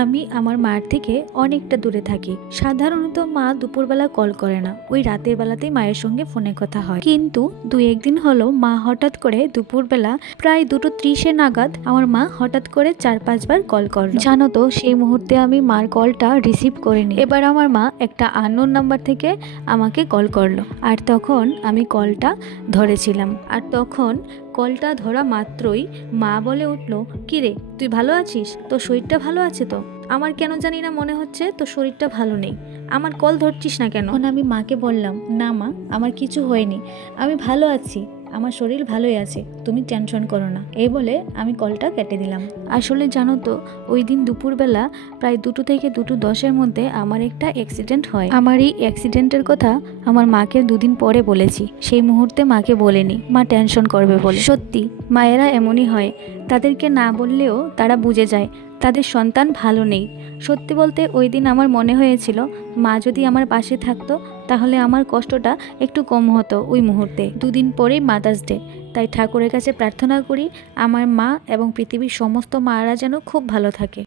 আমি আমার মার থেকে অনেকটা দূরে থাকি। সাধারণত মা দুপুরবেলা কল করে না, ওই রাতের বেলাতেই মায়ের সঙ্গে ফোনে কথা হয়। কিন্তু 2-1 দিন হলো মা হঠাৎ করে দুপুরবেলা প্রায় 2:30 নাগাদ আমার মা হঠাৎ করে 4-5 বার কল করলো। জানো তো, সেই মুহূর্তে আমি মার কলটা রিসিভ করিনি। এবার আমার মা একটা আননোন নাম্বার থেকে আমাকে কল করলো, আর তখন আমি কলটা ধরেছিলাম। আর তখন কলটা ধরা মাত্রই মা বলে উঠলো, কিরে তুই ভালো আছিস? তোর শরীরটা ভালো আছে তো? আমার কেন জানি না মনে হচ্ছে তোর শরীরটা ভালো নেই, আমার কল ধরছিস না কেন? তখন আমি মাকে বললাম, না মা, আমার কিছু হয়নি, আমি ভালো আছি, আমার শরীর ভালোই আছে, তুমি টেনশন করো না। এই বলে আমি কলটা কেটে দিলাম। আসলে জানো তো, ওই দিন দুপুরবেলা প্রায় 2 থেকে 2:10-এর মধ্যে আমার একটা অ্যাক্সিডেন্ট হয়। আমার এই অ্যাক্সিডেন্টের কথা আমার মাকে 2 দিন পরে বলেছি, সেই মুহূর্তে মাকে বলিনি, মা টেনশন করবে বলে। সত্যি মায়েরা এমনই হয়, তাদেরকে না বললেও তারা বুঝে যায় তাদের সন্তান ভালো নেই। সত্যি বলতে ওই দিন আমার মনে হয়েছিল মা যদি আমার পাশে থাকতো তাহলে আমার কষ্টটা একটু কম হতো ওই মুহূর্তে। 2 দিন পরেই মাদার্স ডে, তাই ঠাকুরের কাছে প্রার্থনা করি আমার মা এবং পৃথিবীর সমস্ত মায়েরা যেন খুব ভালো থাকে।